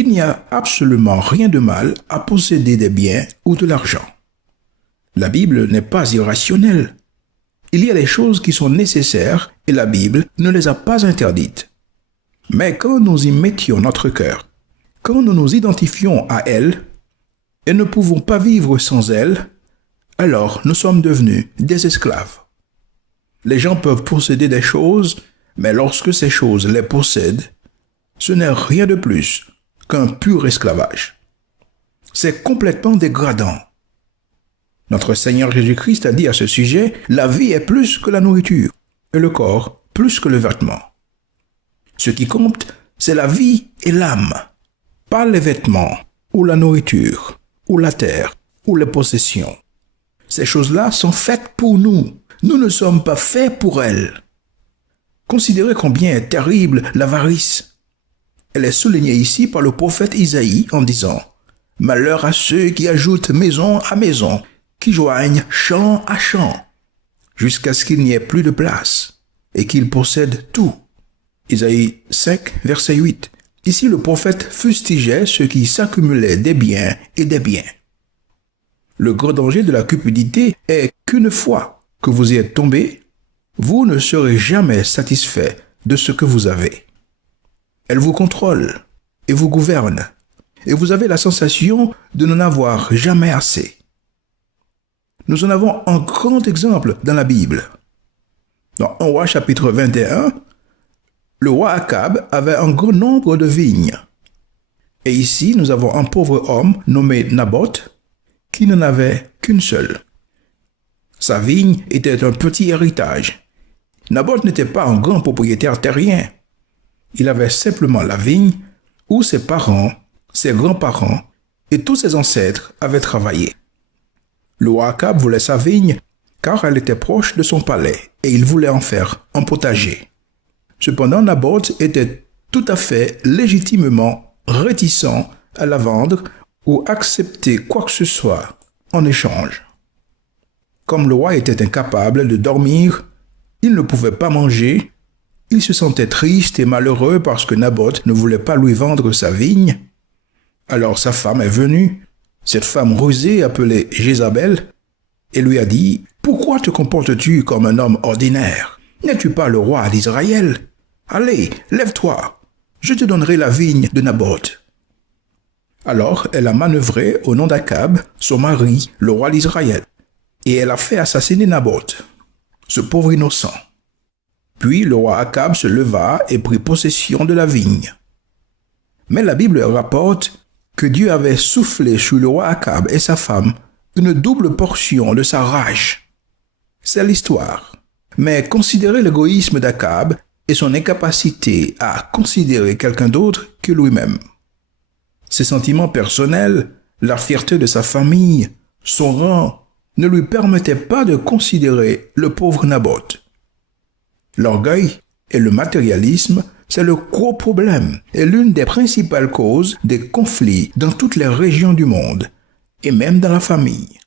Il n'y a absolument rien de mal à posséder des biens ou de l'argent. La Bible n'est pas irrationnelle. Il y a des choses qui sont nécessaires et la Bible ne les a pas interdites. Mais quand nous y mettions notre cœur, quand nous nous identifions à elle et ne pouvons pas vivre sans elle, alors nous sommes devenus des esclaves. Les gens peuvent posséder des choses, mais lorsque ces choses les possèdent, ce n'est rien de plus qu'un pur esclavage. C'est complètement dégradant. Notre Seigneur Jésus-Christ a dit à ce sujet, « La vie est plus que la nourriture, et le corps plus que le vêtement. » Ce qui compte, c'est la vie et l'âme, pas les vêtements, ou la nourriture, ou la terre, ou les possessions. Ces choses-là sont faites pour nous. Nous ne sommes pas faits pour elles. Considérez combien est terrible l'avarice. Elle est soulignée ici par le prophète Isaïe en disant « Malheur à ceux qui ajoutent maison à maison, qui joignent champ à champ, jusqu'à ce qu'il n'y ait plus de place, et qu'ils possèdent tout. » Isaïe 5, verset 8. Ici, le prophète fustigeait ceux qui s'accumulaient des biens et des biens. Le grand danger de la cupidité est qu'une fois que vous y êtes tombé, vous ne serez jamais satisfait de ce que vous avez. Elle vous contrôle et vous gouverne, et vous avez la sensation de n'en avoir jamais assez. Nous en avons un grand exemple dans la Bible. Dans 1 Roi chapitre 21, le roi Akab avait un grand nombre de vignes. Et ici, nous avons un pauvre homme nommé Naboth qui n'en avait qu'une seule. Sa vigne était un petit héritage. Naboth n'était pas un grand propriétaire terrien. Il avait simplement la vigne où ses parents, ses grands-parents et tous ses ancêtres avaient travaillé. Le roi Akab voulait sa vigne car elle était proche de son palais et il voulait en faire un potager. Cependant, Naboth était tout à fait légitimement réticent à la vendre ou accepter quoi que ce soit en échange. Comme le roi était incapable de dormir, il ne pouvait pas manger, il se sentait triste et malheureux parce que Naboth ne voulait pas lui vendre sa vigne. Alors sa femme est venue, cette femme rusée appelée Jézabel, et lui a dit « Pourquoi te comportes-tu comme un homme ordinaire? N'es-tu pas le roi d'Israël? Allez, lève-toi, je te donnerai la vigne de Naboth. » Alors elle a manœuvré au nom d'Akab, son mari, le roi d'Israël, et elle a fait assassiner Naboth, ce pauvre innocent. Puis le roi Akab se leva et prit possession de la vigne. Mais la Bible rapporte que Dieu avait soufflé sur le roi Akab et sa femme une double portion de sa rage. C'est l'histoire. Mais considérez l'égoïsme d'Akab et son incapacité à considérer quelqu'un d'autre que lui-même. Ses sentiments personnels, la fierté de sa famille, son rang, ne lui permettaient pas de considérer le pauvre Naboth. L'orgueil et le matérialisme, c'est le gros problème et l'une des principales causes des conflits dans toutes les régions du monde, et même dans la famille.